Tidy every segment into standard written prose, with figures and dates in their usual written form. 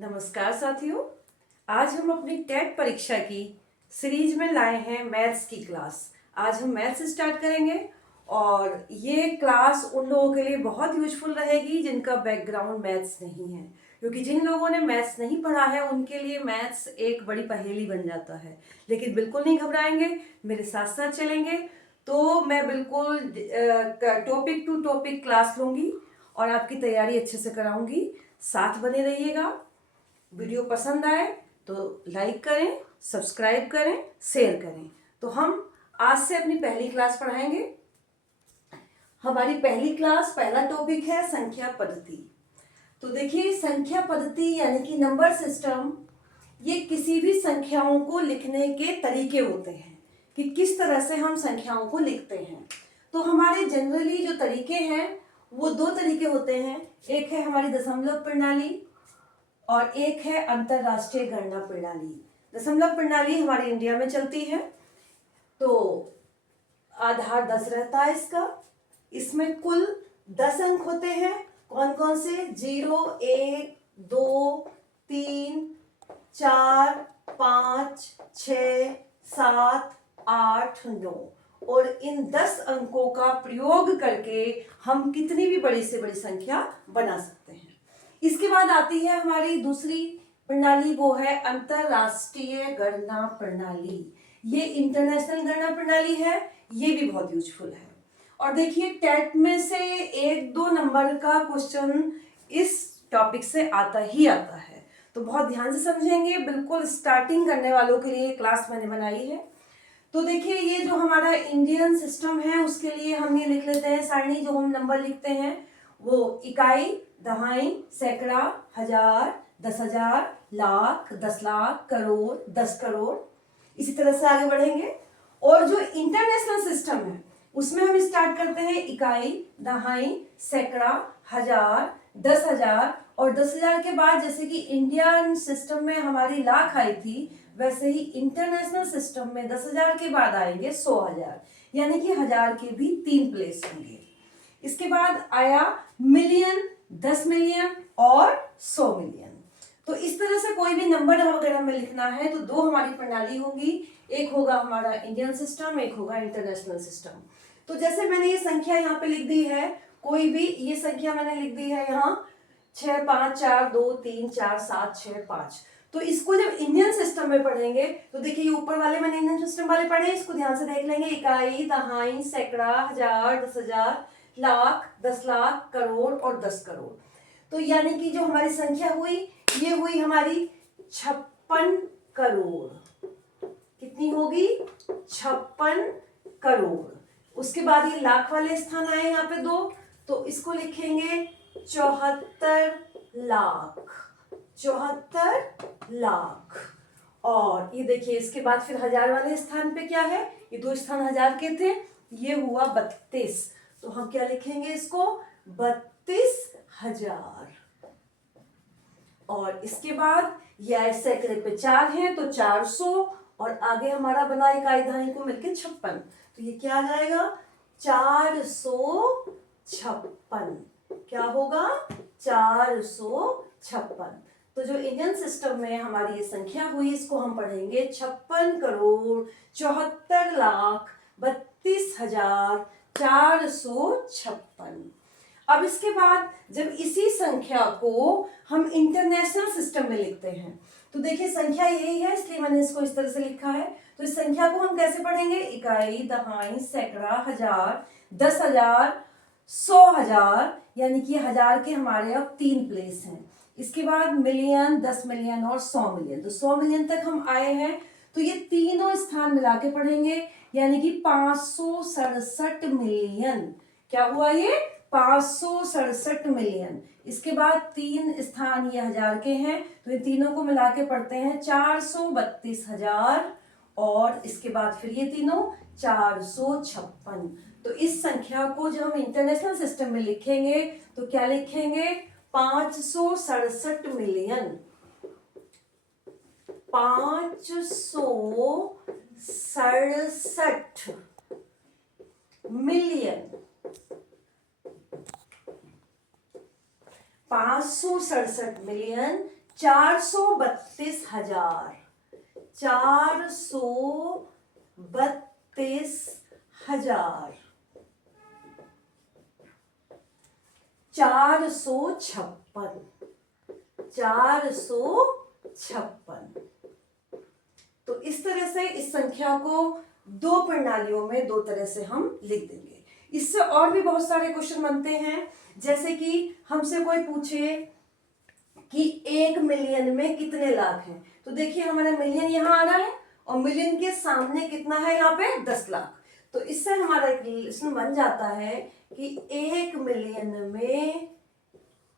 नमस्कार साथियों। आज हम अपनी टेट परीक्षा की सीरीज में लाए हैं मैथ्स की क्लास। आज हम मैथ्स स्टार्ट करेंगे और ये क्लास उन लोगों के लिए बहुत यूजफुल रहेगी जिनका बैकग्राउंड मैथ्स नहीं है, क्योंकि जिन लोगों ने मैथ्स नहीं पढ़ा है उनके लिए मैथ्स एक बड़ी पहेली बन जाता है। लेकिन बिल्कुल नहीं घबराएंगे, मेरे साथ साथ चलेंगे तो मैं बिल्कुल टॉपिक टू टॉपिक क्लास लूँगी और आपकी तैयारी अच्छे से कराऊंगी। साथ बने रहिएगा। वीडियो पसंद आए तो लाइक करें, सब्सक्राइब करें, शेयर करें। तो हम आज से अपनी पहली क्लास पढ़ाएंगे। हमारी पहली क्लास, पहला टॉपिक है संख्या पद्धति। तो देखिए, संख्या पद्धति यानी कि नंबर सिस्टम, ये किसी भी संख्याओं को लिखने के तरीके होते हैं कि किस तरह से हम संख्याओं को लिखते हैं। तो हमारे जनरली जो तरीके हैं वो दो तरीके होते हैं। एक है हमारी दशमलव प्रणाली और एक है अंतरराष्ट्रीय गणना प्रणाली। दशमलव प्रणाली हमारे इंडिया में चलती है, तो आधार 10 रहता है इसका। इसमें कुल 10 अंक होते हैं। कौन कौन से? 0, 1, 2, 3, 4, 5, 6, 7, 8, 9। और इन 10 अंकों का प्रयोग करके हम कितनी भी बड़ी से बड़ी संख्या बना सकते हैं। इसके बाद आती है हमारी दूसरी प्रणाली, वो है अंतरराष्ट्रीय गणना प्रणाली। ये इंटरनेशनल गणना प्रणाली है, ये भी बहुत यूजफुल है। और देखिए, टेट में से 1-2 नंबर का क्वेश्चन इस टॉपिक से आता ही आता है, तो बहुत ध्यान से समझेंगे। बिल्कुल स्टार्टिंग करने वालों के लिए क्लास मैंने बनाई है। तो देखिए, ये जो हमारा इंडियन सिस्टम है उसके लिए हम ये लिख लेते हैं सारणी। जो हम नंबर लिखते हैं वो इकाई, दहाई, सैकड़ा, हजार, 10,000, लाख, 10 लाख, करोड़, 10 करोड़, इसी तरह से आगे बढ़ेंगे। और जो इंटरनेशनल सिस्टम है उसमें हम स्टार्ट करते हैं इकाई, दहाई, सैकड़ा, हजार, 10,000, और 10,000 के बाद जैसे कि इंडियन सिस्टम में हमारी लाख आई थी, वैसे ही इंटरनेशनल सिस्टम में 10,000 के बाद आएंगे 100,000, यानी कि हजार के भी 3 प्लेस होंगे। इसके बाद आया मिलियन, 10 मिलियन और 100 मिलियन। तो इस तरह से कोई भी नंबर अगर हमें लिखना है तो दो हमारी प्रणाली होगी। एक होगा हमारा इंडियन सिस्टम, एक होगा इंटरनेशनल सिस्टम। तो जैसे मैंने ये संख्या यहाँ पे लिख दी है, कोई भी ये संख्या मैंने लिख दी है यहाँ 6, 5, 4, 2, 3, 4, 7, 6, 5। तो इसको जब इंडियन सिस्टम में पढ़ेंगे तो देखिए, ये ऊपर वाले मैंने इंडियन सिस्टम वाले पढ़े, इसको ध्यान से देख लेंगे। इकाई, दहाई, सैकड़ा, हजार, 10,000, लाख, 10 लाख, करोड़ और 10 करोड़। तो यानी कि जो हमारी संख्या हुई ये हुई हमारी 56 करोड़। कितनी होगी? 56 करोड़। उसके बाद ये लाख वाले स्थान आए यहाँ पे दो, तो इसको लिखेंगे 74 लाख। 74 लाख। और ये देखिए, इसके बाद फिर हजार वाले स्थान पे क्या है? ये दो स्थान हजार के थे, ये हुआ 32। तो हम क्या लिखेंगे इसको? 32,000। और इसके बाद ये सैकड़े पे 4 है तो 400, और आगे हमारा बना इकाई दहाई को मिलके 56। तो ये क्या आ जाएगा? 456। क्या होगा? 456। तो जो इंडियन सिस्टम में हमारी ये संख्या हुई, इसको हम पढ़ेंगे 56 करोड़ 74 लाख 32,456। अब इसके बाद जब इसी संख्या को हम इंटरनेशनल सिस्टम में लिखते हैं, तो देखिए संख्या यही है इसलिए मैंने इसको इस तरह से लिखा है। तो इस संख्या को हम कैसे पढ़ेंगे? इकाई, दहाई, सैकड़ा, हजार, 10,000, 100,000, यानी कि हजार के हमारे अब 3 प्लेस हैं। इसके बाद मिलियन, 10 मिलियन और 100 मिलियन। तो 100 मिलियन तक हम आए हैं, तो ये तीनों स्थान मिला के पढ़ेंगे, यानी कि 567 मिलियन। क्या हुआ ये? 567 मिलियन। इसके बाद 3 स्थान ये हजार के हैं, तो इन तीनों को मिला के पढ़ते हैं 432,000, और इसके बाद फिर ये तीनों 456। तो इस संख्या को जब हम इंटरनेशनल सिस्टम में लिखेंगे तो क्या लिखेंगे? 567 मिलियन। 567 मिलियन। 567 मिलियन 432,000, 432,000, 456, 456। तो इस तरह से इस संख्या को दो प्रणालियों में दो तरह से हम लिख देंगे। इससे और भी बहुत सारे क्वेश्चन बनते हैं, जैसे कि हमसे कोई पूछे कि 1 मिलियन में कितने लाख हैं, तो देखिए हमारा मिलियन यहाँ आ रहा है और मिलियन के सामने कितना है यहाँ पे 10 लाख। तो इससे हमारा इसमें बन जाता है कि 1 मिलियन में,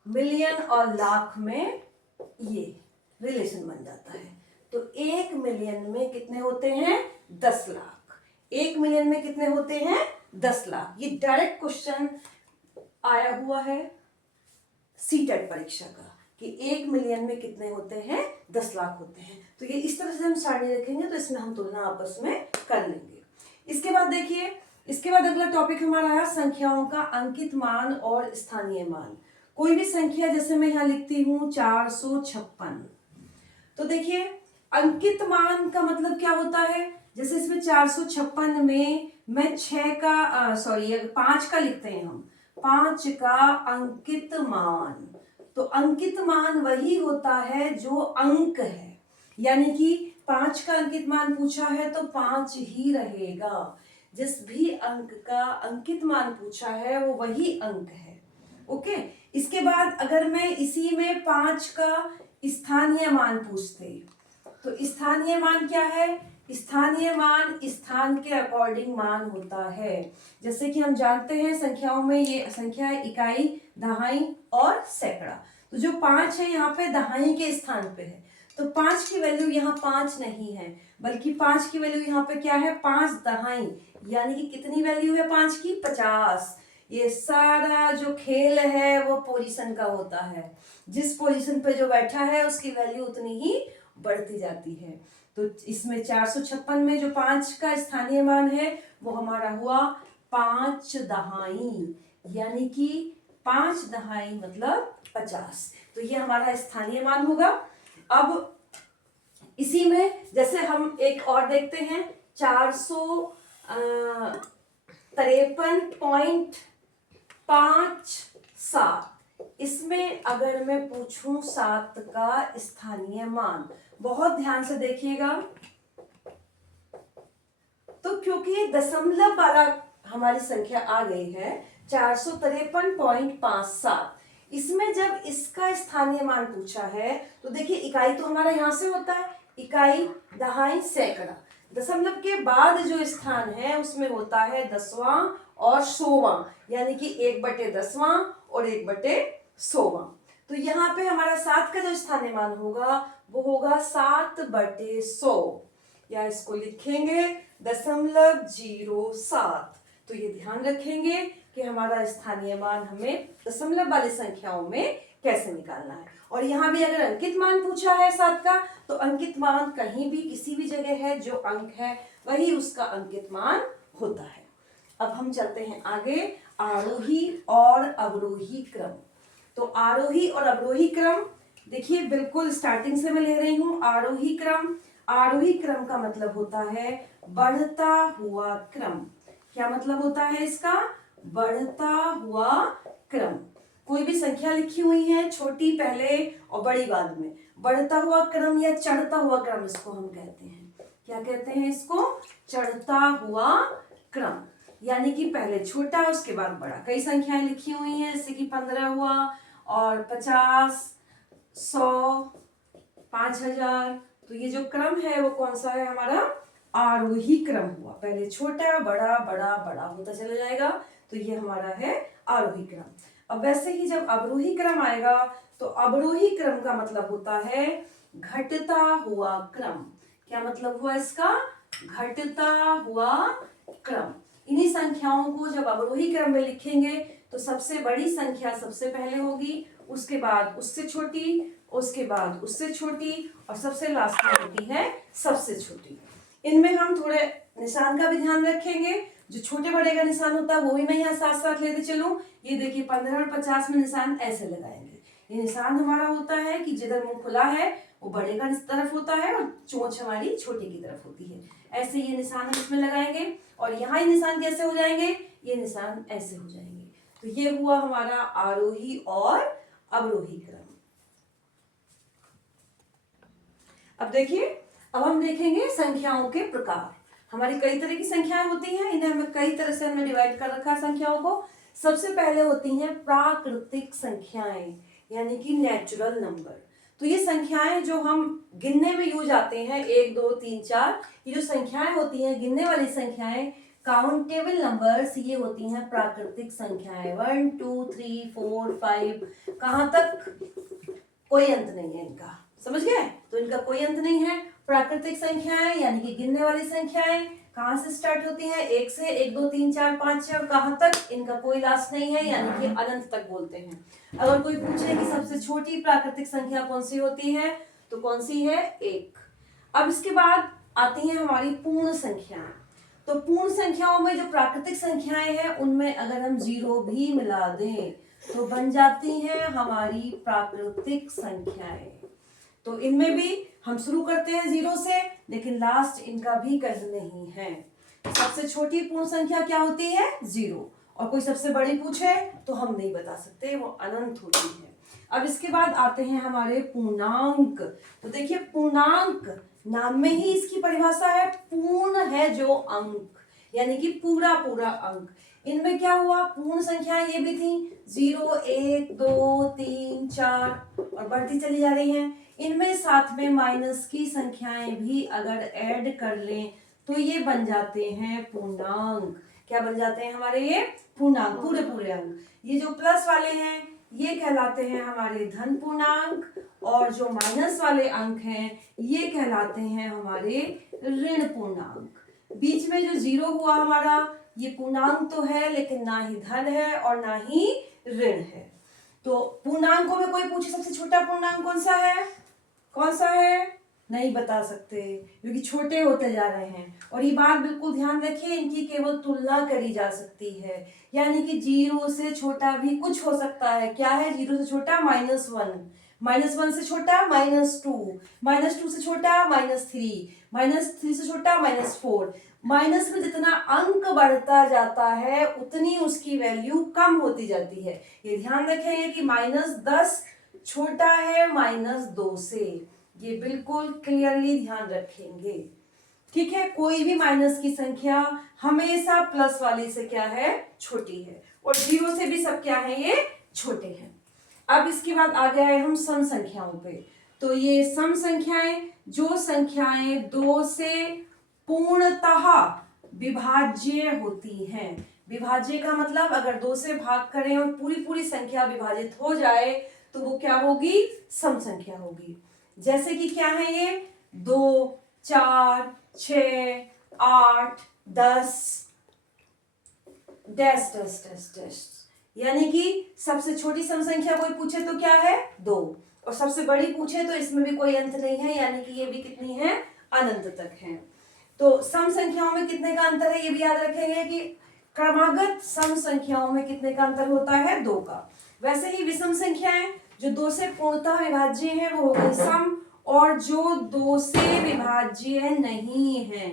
मिलियन और लाख में ये रिलेशन बन जाता है। तो 1 मिलियन में कितने होते हैं 10 लाख। 1 मिलियन में कितने होते हैं 10 लाख। ये डायरेक्ट क्वेश्चन आया हुआ है सीटेट परीक्षा का कि 1 मिलियन में कितने होते हैं 10 लाख होते हैं। तो ये इस तरह से हम सारणी रखेंगे तो इसमें हम तुलना आपस में कर लेंगे। इसके बाद देखिए, इसके बाद अगला टॉपिक हमारा है संख्याओं का अंकित मान और स्थानीय मान। कोई भी संख्या, जैसे मैं यहाँ लिखती हूँ 456, तो देखिए अंकित मान का मतलब क्या होता है। जैसे इसमें 456 में मैं 5 का लिखते हैं हम, 5 का अंकित मान। तो अंकित मान वही होता है जो अंक है, यानी कि 5 का अंकित मान पूछा है तो 5 ही रहेगा। जिस भी अंक का अंकित मान पूछा है वो वही अंक है। ओके। इसके बाद अगर मैं इसी में 5 का स्थानीय मान पूछते, तो स्थानीय मान क्या है। स्थानीय मान स्थान के अकॉर्डिंग मान होता है। जैसे कि हम जानते हैं संख्याओं में ये संख्या है इकाई, दहाई और सैकड़ा। तो जो 5 है यहाँ पे दहाई के स्थान पे है, तो 5 की वैल्यू यहाँ 5 नहीं है, बल्कि 5 की वैल्यू यहाँ पे क्या है 5 दहाई, यानी कि कितनी वैल्यू है 5 की 50। ये सारा जो खेल है वो पोजीशन का होता है। जिस पोजीशन पे जो बैठा है उसकी वैल्यू उतनी ही बढ़ती जाती है। तो इसमें 456 में जो 5 का स्थानीय मान है वो हमारा हुआ 5 दहाई, यानी कि 5 दहाई मतलब 50। तो ये हमारा स्थानीय मान होगा। अब इसी में जैसे हम एक और देखते हैं 453.57। इसमें अगर मैं पूछूं 7 का स्थानीय मान, बहुत ध्यान से देखिएगा, तो क्योंकि ये दशमलव वाला हमारी संख्या आ गई है 453.57, इसमें जब इसका स्थानीय मान पूछा है तो देखिए इकाई तो हमारा यहां से होता है, इकाई दहाई सैकड़ा। दशमलव के बाद जो स्थान है उसमें होता है दसवां और सौवां, यानी कि 1/10वां और 1/100वां। तो यहाँ पे हमारा 7 का जो स्थानीय मान होगा वो होगा 7/100, या इसको लिखेंगे 0.07। तो ये ध्यान रखेंगे कि हमारा स्थानीय मान हमें दशमलव वाली संख्याओं में कैसे निकालना है। और यहाँ भी अगर अंकित मान पूछा है 7 का, तो अंकित मान कहीं भी किसी भी जगह है, जो अंक है वही उसका अंकित मान होता है। अब हम चलते हैं आगे, आरोही और अवरोही क्रम। तो आरोही और अवरोही क्रम देखिए, बिल्कुल स्टार्टिंग से मैं ले रही हूँ। आरोही क्रम, आरोही क्रम का मतलब होता है बढ़ता हुआ क्रम। क्या मतलब होता है इसका? बढ़ता हुआ क्रम। कोई भी संख्या लिखी हुई है, छोटी पहले और बड़ी बाद में, बढ़ता हुआ क्रम या चढ़ता हुआ क्रम इसको हम कहते हैं। क्या कहते हैं इसको? चढ़ता हुआ क्रम, यानी कि पहले छोटा उसके बाद बड़ा। कई संख्याएं लिखी हुई हैं, जैसे कि 15 हुआ और 50, 100, 5000। तो ये जो क्रम है वो कौन सा है? हमारा आरोही क्रम हुआ। पहले छोटा बड़ा बड़ा बड़ा होता चला जाएगा, तो ये हमारा है आरोही क्रम। अब वैसे ही जब अवरोही क्रम आएगा, तो अवरोही क्रम का मतलब होता है घटता हुआ क्रम। क्या मतलब हुआ इसका? घटता हुआ क्रम। इन्हीं संख्याओं को जब अवरोही क्रम में लिखेंगे तो सबसे बड़ी संख्या सबसे पहले होगी, उसके बाद उससे छोटी, उसके बाद उससे छोटी, और सबसे लास्ट में होती है सबसे छोटी। इनमें हम थोड़े निशान का भी ध्यान रखेंगे। जो छोटे बड़े का निशान होता है वो भी मैं यहाँ साथ साथ लेते चलूं। ये देखिए 15 और 50 में निशान ऐसे लगाएंगे, ये निशान हमारा होता है कि जिधर मुंह खुला है वो बड़े का तरफ होता है और चोंच हमारी छोटे की तरफ होती है। ऐसे ये निशान हम इसमें लगाएंगे और यहाँ ये निशान कैसे हो जाएंगे, ये निशान ऐसे हो जाएंगे। तो ये हुआ हमारा आरोही और अवरोही क्रम। अब देखिए, अब हम देखेंगे संख्याओं के प्रकार। हमारी कई तरह की संख्याएं होती हैं, इन्हें हमें कई तरह से हमने डिवाइड कर रखा है संख्याओं को। सबसे पहले होती हैं प्राकृतिक संख्याएं, यानी कि नेचुरल नंबर। तो ये संख्याएं जो हम गिनने में यूज आते हैं, 1 2 3 4, ये जो संख्याएं होती हैं गिनने वाली संख्याएं, काउंटेबल नंबर्स, ये होती हैं प्राकृतिक संख्याएं। 1 2 3 4 5, कहां तक कोई अंत नहीं है इनका, समझ गए? तो इनका कोई अंत नहीं है। प्राकृतिक संख्याएं यानी कि गिनने वाली संख्याएं कहां से स्टार्ट होती हैं, 1 से, 1 2 3 4 5 6, और कहां तक, इनका कोई लास्ट नहीं है, यानी कि अनंत तक बोलते हैं। अगर कोई पूछे कि सबसे छोटी प्राकृतिक संख्या कौन सी होती है, तो कौन सी है, 1। अब इसके बाद आती हैं हमारी पूर्ण संख्याएं। तो पूर्ण संख्याओं में जो प्राकृतिक संख्याएं हैं उनमें अगर हम 0 भी मिला दें तो बन जाती हैं हमारी प्राकृतिक संख्याएं। तो इनमें भी हम शुरू करते हैं 0 से, लेकिन लास्ट इनका भी कहीं नहीं है। सबसे छोटी पूर्ण संख्या क्या होती है, 0। और कोई सबसे बड़ी पूछे तो हम नहीं बता सकते, वो अनंत होती है। अब इसके बाद आते हैं हमारे पूर्णांक। तो देखिए, पूर्णांक नाम में ही इसकी परिभाषा है, पूर्ण है जो अंक, यानी कि पूरा पूरा अंक। इनमें क्या हुआ, पूर्ण संख्याएं ये भी थी, 0 1 2 3 4, और बढ़ती चली जा रही हैं। इनमें साथ में माइनस की संख्याएं भी अगर ऐड कर लें तो ये बन जाते हैं पूर्णांक। क्या बन जाते हैं हमारे, ये पूर्णांक, पूरे पूरे अंक। ये जो प्लस वाले हैं ये कहलाते हैं हमारे धन पूर्णांक, और जो माइनस वाले अंक हैं ये कहलाते हैं हमारे ऋण पूर्णांक। बीच में जो 0 हुआ हमारा, ये पूर्णांक तो है लेकिन ना ही धन है और ना ही ऋण है। तो पूर्णांकों में कोई पूछे सबसे छोटा पूर्णांक कौन सा है, कौन सा है, नहीं बता सकते क्योंकि छोटे होते जा रहे हैं। और ये बात बिल्कुल ध्यान रखिए, इनकी केवल तुलना करी जा सकती है, यानी कि 0 से छोटा भी कुछ हो सकता है। क्या है 0 से छोटा, -1, -1 से छोटा -2, -2 से छोटा -3, -3 से छोटा -4। माइनस में जितना अंक बढ़ता जाता है उतनी उसकी वैल्यू कम होती जाती है। ये ध्यान रखेंगे कि -10 छोटा है -2 से, ये बिल्कुल क्लियरली ध्यान रखेंगे, ठीक है। कोई भी माइनस की संख्या हमेशा प्लस वाली से क्या है, छोटी है, और 0 से भी सब क्या है, ये छोटे हैं। अब इसके बाद आ गया है हम सम संख्याओं पे। तो ये सम संख्याएं, जो संख्याएं 2 से पूर्णतः विभाज्य होती हैं। विभाज्य का मतलब अगर 2 से भाग करें और पूरी पूरी संख्या विभाजित हो जाए तो वो क्या होगी, सम संख्या होगी। जैसे कि क्या है ये, 2 4 6 8 10 डैश डैश डैश डैश, यानी कि सबसे छोटी सम संख्या कोई पूछे तो क्या है, 2, और सबसे बड़ी पूछे तो इसमें भी कोई अंत नहीं है, यानी कि ये भी कितनी है, अनंत तक है। तो सम संख्याओं में कितने का अंतर है, ये भी याद रखेंगे कि क्रमागत सम संख्याओं में कितने का अंतर होता है, 2 का। वैसे ही विषम संख्याएं जो 2 से पूर्णतः विभाज्य हैं वो हो गई सम, और जो 2 से विभाज्य नहीं है,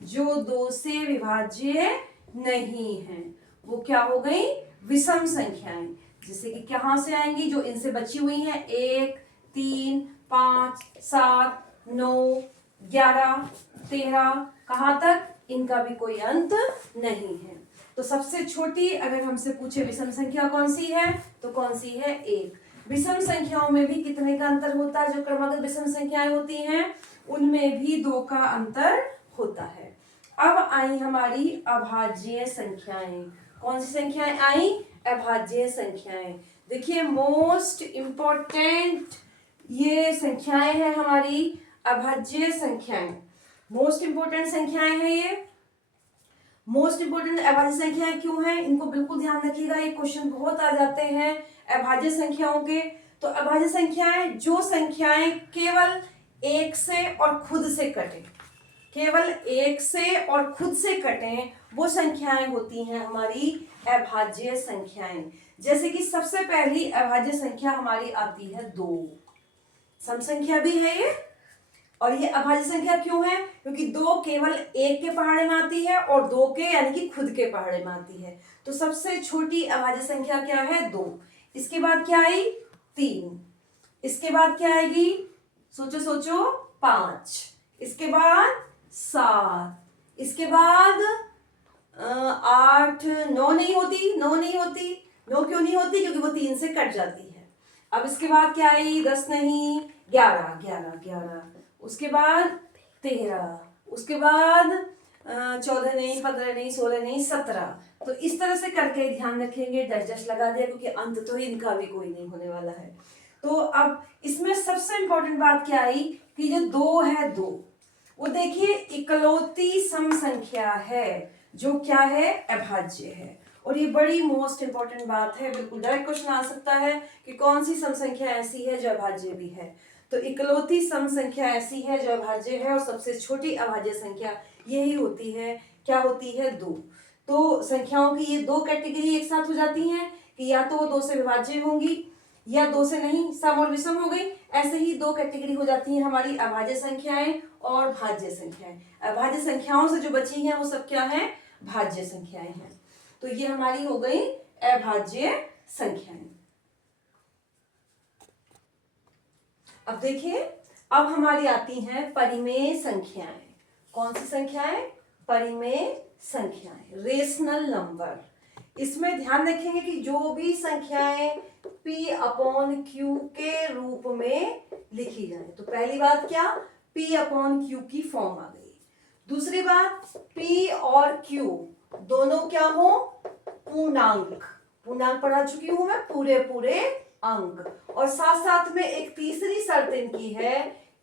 जो 2 से विभाज्य नहीं है वो क्या हो गई, विषम संख्याएं। जैसे कि कहां से आएंगी, जो इनसे बची हुई हैं, 1 3 5 7 9 11 13, कहां तक, इनका भी कोई अंत नहीं है। तो सबसे छोटी अगर हमसे पूछे विषम संख्या कौन सी है, तो कौन सी है, 1। विषम संख्याओं में भी कितने का अंतर होता है, जो क्रमागत विषम संख्याएं होती हैं उनमें भी 2 का अंतर होता है। अब आई हमारी अभाज्य संख्याएं। कौन सी संख्याएं आई, अभाज्य संख्याएं। देखिए, मोस्ट इंपॉर्टेंट ये संख्याएं हैं हमारी अभाज्य संख्याएं। मोस्ट इंपोर्टेंट संख्याएं हैं ये। मोस्ट इंपोर्टेंट अभाज्य संख्याएं क्यों हैं, इनको बिल्कुल ध्यान रखिएगा, ये क्वेश्चन बहुत आ जाते हैं अभाज्य संख्याओं के। तो अभाज्य संख्याएं, जो संख्याएं केवल 1 से और खुद से कटें, केवल 1 से और खुद से कटें, वो संख्याएं होती हैं हमारी अभाज्य संख्याएं। जैसे कि सबसे पहली अभाज्य संख्या हमारी आती है 2। सम संख्या भी है ये, और ये अभाज्य संख्या क्यों है? क्योंकि 2 केवल 1 के पहाड़े में आती है और 2 के यानी कि खुद के पहाड़े में आती है। तो सबसे छोटी अभाज्य संख्या क्या है? 2। इसके बाद क्या आई? 3। इसके बाद क्या आएगी? सोचो सोचो, 5। इसके बाद 7। इसके बाद 8। 9 नहीं होती, 9 नहीं होती। 9 क्यों नहीं होती? क्योंकि वो 3 से कट जाती है। अब इसके बाद क्या आई? 10 नहीं, 11, 11, 11। उसके बाद 13। उसके बाद 14 नहीं, 15 नहीं, 16 नहीं, 17। तो इस तरह से करके ध्यान रखेंगे, डैश डैश लगा दिया, क्योंकि अंत तो इनका भी कोई नहीं होने वाला है। तो अब इसमें सबसे इंपॉर्टेंट बात क्या आई कि जो 2 है, 2 वो देखिए इकलौती सम संख्या है जो क्या है? अभाज्य है। और ये बड़ी मोस्ट इंपॉर्टेंट बात है, बिल्कुल डायरेक्ट क्वेश्चन आ सकता है कि कौन सी सम संख्या ऐसी है जो अभाज्य भी है। तो इकलौती सम संख्या ऐसी है जो अभाज्य है, और सबसे छोटी अभाज्य संख्या यही होती है। क्या होती है? 2। तो संख्याओं की ये 2 कैटेगरी एक साथ हो जाती हैं कि या तो वो 2 से विभाज्य होंगी या 2 से नहीं, सम और विषम हो गई। ऐसे ही 2 कैटेगरी हो जाती हैं हमारी अभाज्य संख्याएं और भाज्य संख्याएं। अभाज्य संख्याओं से जो बची हैं वो सब क्या है? भाज्य संख्याएं हैं। तो ये हमारी हो गई अभाज्य संख्याएं। अब देखिए, अब हमारी आती हैं परिमेय संख्याएं। कौन सी संख्याएं? परिमेय संख्याएं, रेशनल नंबर। इसमें ध्यान रखेंगे कि जो भी संख्याएं P/Q के रूप में लिखी जाए, तो पहली बात क्या? P/Q की फॉर्म आ गई। दूसरी बात, P और Q दोनों क्या हो? पूर्णांक। पूर्णांक पढ़ा चुकी हूं मैं, पूरे पूरे अंक। और साथ साथ में एक तीसरी शर्त इनकी है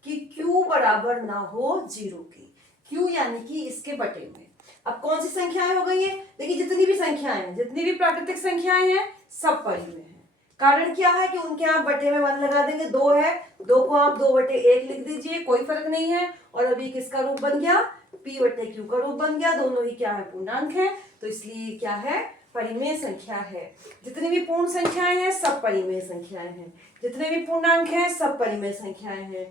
कि Q बराबर ना हो 0 की। Q यानी कि इसके बटे में। अब कौन सी संख्याएं हो गई है? देखिए, जितनी भी संख्याएं हैं, जितनी भी प्राकृतिक संख्याएं हैं, सब परिमेय है। कारण क्या है कि उनके आप बटे में 1 लगा देंगे। 2 है, 2 को आप 2/1 लिख दीजिए, कोई फर्क नहीं है। और अभी किसका रूप बन गया? P/Q का रूप बन गया। दोनों ही क्या है? पूर्णांक है। तो इसलिए क्या है? परिमेय संख्या है। जितनी भी पूर्ण संख्याएं हैं सब परिमेय संख्याएं हैं। जितने भी पूर्णांक हैं सब परिमेय संख्याएं हैं।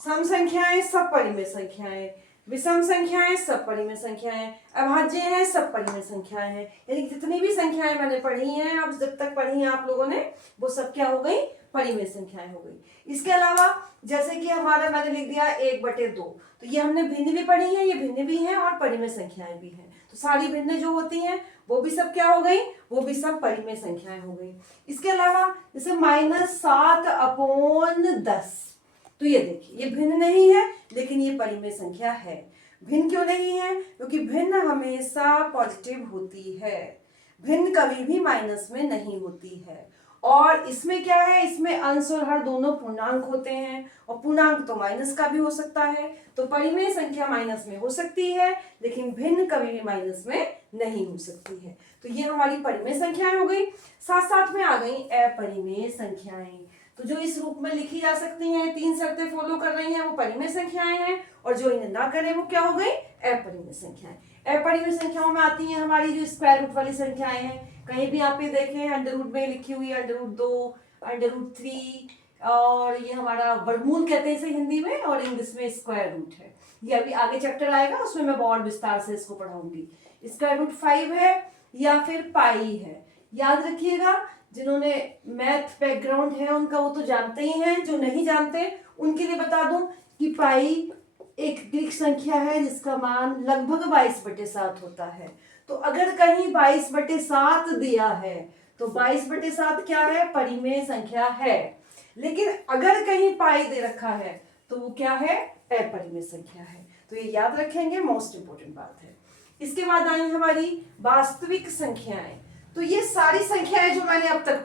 सम संख्याएं सब परिमेय संख्याएं, विषम संख्याएं सब परिमेय संख्याएं, अभाज्य हैं सब परिमेय संख्याएं हैं। यानी जितनी भी संख्याएं मैंने पढ़ी हैं, अब जब तक पढ़ी हैं आप लोगों ने, वो सब क्या हो गई? परिमेय संख्याएं हो गई। इसके अलावा जैसे कि हमारा मैंने लिख दिया 1/2, तो ये हमने भिन्न भी पढ़ी है, ये भिन्न भी हैं और परिमेय संख्याएं भी हैं। तो सारी भिन्न जो होती हैं वो भी सब क्या हो गई? वो भी सब परिमेय संख्याएं हो गई। इसके अलावा जैसे -7/10, तो ये देखिए ये भिन्न नहीं है लेकिन ये परिमेय संख्या है। भिन्न क्यों नहीं है? क्योंकि भिन्न हमेशा पॉजिटिव होती है, भिन्न कभी भी माइनस में नहीं होती है। और इसमें क्या है? इसमें अंश और हर दोनों पूर्णांक होते हैं, और पूर्णांक तो माइनस का भी हो सकता है। तो परिमेय संख्या माइनस में हो सकती है लेकिन भिन्न कभी भी माइनस में नहीं हो सकती है। तो ये हमारी परिमेय संख्याएं हो गई। साथ साथ में आ गई अपरिमेय संख्याएं। तो जो इस रूप में लिखी जा सकती हैं, 3 शर्तें फॉलो कर रही हैं, वो परिमेय संख्याएं हैं। और जो इन्हें ना करें वो क्या हो गई? अपरिमेय संख्याएं। अपरिमेय संख्याओं में आती हैं हमारी जो स्क्वायर रूट वाली संख्याएं हैं। कहीं भी आप ये देखें अंडर रूट में लिखी हुई है, √2, √3, और ये हमारा वर्गमूल कहते हैं इसे हिंदी में, और इंग्लिश में स्क्वायर रूट है। ये अभी आगे चैप्टर आएगा उसमें मैं बहुत विस्तार से इसको पढ़ाऊंगी। √5 है या फिर पाई है। याद रखिएगा, जिन्होंने मैथ बैकग्राउंड है उनका वो तो जानते ही हैं, जो नहीं जानते उनके लिए बता दूं कि पाई एक ग्रीक संख्या है जिसका मान लगभग 22/7 होता है। तो अगर कहीं 22/7 दिया है तो 22/7 क्या है? परिमेय संख्या है। लेकिन अगर कहीं पाई दे रखा है तो वो क्या है? अपरिमेय संख्या है। तो ये याद रखेंगे, मोस्ट इंपोर्टेंट बात है। इसके बाद आई हमारी वास्तविक संख्याएं। तो ये सारी संख्याएं जो मैंने अब तक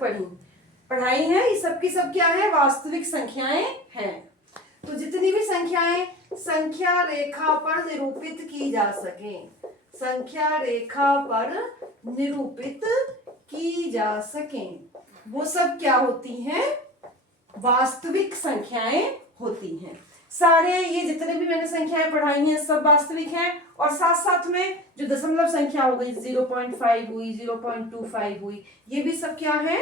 पढ़ाई हैं, ये सब की सब क्या है? वास्तविक संख्याएं हैं। तो जितनी भी संख्याएं संख्या रेखा पर निरूपित की जा सके, संख्या रेखा पर निरूपित की जा सके, वो सब क्या होती हैं? वास्तविक संख्याएं होती हैं। सारे ये जितने भी मैंने संख्याएं पढ़ाई हैं सब वास्तविक हैं, और साथ साथ में जो दशमलव संख्या हो गई 0.5 हुई, 0.25 हुई, ये भी सब क्या है,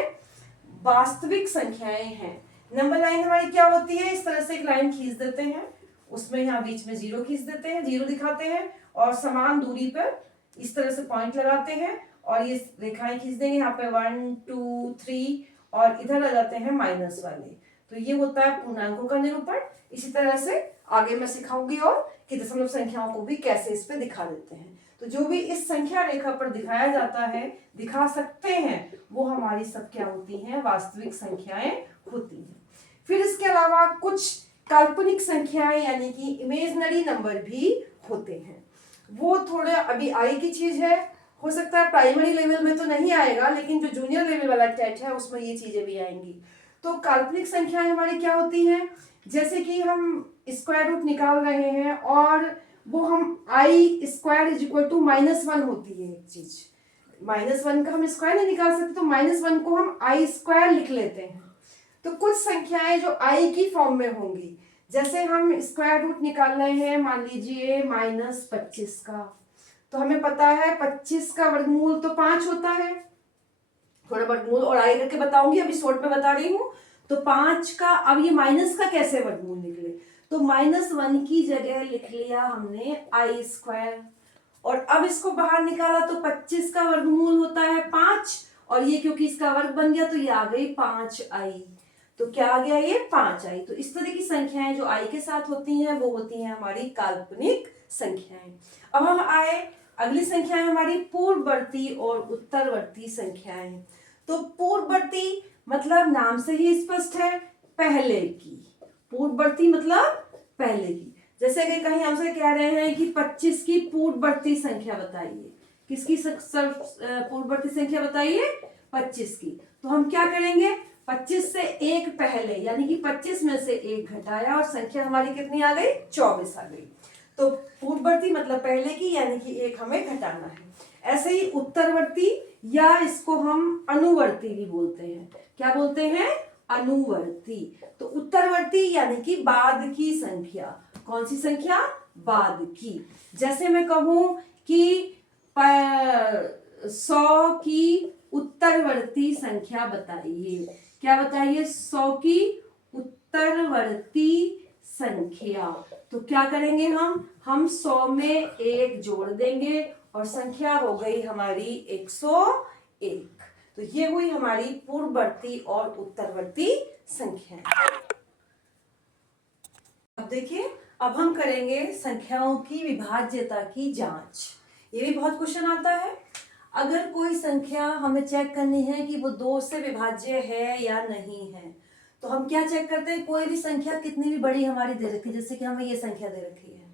वास्तविक संख्याएं हैं। नंबर लाइन हमारी क्या होती है, इस तरह से एक लाइन खींच देते हैं, उसमें यहाँ बीच में 0 खींच देते हैं, 0 दिखाते हैं, और समान दूरी पर इस तरह से पॉइंट लगाते हैं और ये रेखाएं खींच देंगे, यहाँ पे 1 2 3 और इधर आ जाते हैं माइनस वाले। तो ये होता है पूर्णांकों का निरूपण। इसी तरह से आगे मैं सिखाऊंगी और कि दशमलव संख्याओं को भी कैसे इस पे दिखा देते हैं। तो जो भी इस संख्या रेखा पर दिखाया जाता है, दिखा सकते हैं, वो हमारी सब क्या होती हैं, वास्तविक संख्याएं होती हैं। फिर इसके अलावा कुछ काल्पनिक संख्याएं यानी कि इमेजिनरी नंबर भी होते हैं। वो थोड़े अभी आई की चीज है, हो सकता है प्राइमरी लेवल में तो नहीं आएगा, लेकिन जो जूनियर लेवल वाला टेट है उसमें ये चीजें भी आएंगी। तो काल्पनिक संख्याएं हमारी क्या होती हैं, जैसे कि हम स्क्वायर रूट निकाल रहे हैं और वो हम आई स्क्वायर इज इक्वल टू -1 होती है एक चीज, -1 का हम स्क्वायर नहीं निकाल सकते, तो -1 को हम आई स्क्वायर लिख लेते हैं। तो कुछ संख्याएं जो आई की फॉर्म में होंगी, जैसे हम स्क्वायर रूट निकाल रहे हैं, मान लीजिए -25 का, तो हमें पता है 25 का वर्गमूल तो 5 होता है। थोड़ा वर्गमूल और आगे करके बताऊंगी, अभी शॉर्ट में बता रही हूँ। तो 5 का, अब ये माइनस का कैसे वर्गमूल निकले, तो -1 की जगह लिख लिया हमने आई स्क्वायर, और अब इसको बाहर निकाला तो 25 का वर्गमूल होता है 5, और ये क्योंकि इसका वर्ग बन गया तो ये आ गई 5 आई। तो क्या आ गया, ये 5 आई। तो इस तरह की संख्याएं जो आई के साथ होती हैं वो होती हैं हमारी काल्पनिक संख्याएं। अब हम आए, अगली संख्याएं हमारी पूर्ववर्ती और उत्तरवर्ती संख्याएं। तो पूर्ववर्ती मतलब नाम से ही स्पष्ट है, पहले की। पूर्ववर्ती मतलब पहले की। जैसे कि कहीं हमसे कह रहे हैं कि 25 की पूर्ववर्ती संख्या बताइए, किसकी पूर्ववर्ती संख्या बताइए, 25 की। तो हम क्या करेंगे, 25 से एक पहले, यानी कि 25 में से एक घटाया और संख्या हमारी कितनी आ गई, 24 आ गई। तो पूर्ववर्ती मतलब पहले की, यानी कि एक हमें घटाना है। ऐसे ही उत्तरवर्ती, या इसको हम अनुवर्ती भी बोलते हैं। क्या बोलते हैं, अनुवर्ती। तो उत्तरवर्ती यानी कि बाद की संख्या। कौन सी संख्या, बाद की। जैसे मैं कहूं कि 100 की उत्तरवर्ती संख्या बताइए। क्या बताइए, 100 की उत्तरवर्ती संख्या। तो क्या करेंगे, हम 100 में 1 जोड़ देंगे और संख्या हो गई हमारी 101। तो ये हुई हमारी पूर्ववर्ती और उत्तरवर्ती संख्याएं। अब देखिए, अब हम करेंगे संख्याओं की विभाज्यता की जांच। ये भी बहुत क्वेश्चन आता है। अगर कोई संख्या हमें चेक करनी है कि वो 2 से विभाज्य है या नहीं है, तो हम क्या चेक करते हैं, कोई भी संख्या कितनी भी बड़ी हमारी दे रखी है, जैसे कि हमें ये संख्या दे रखी है,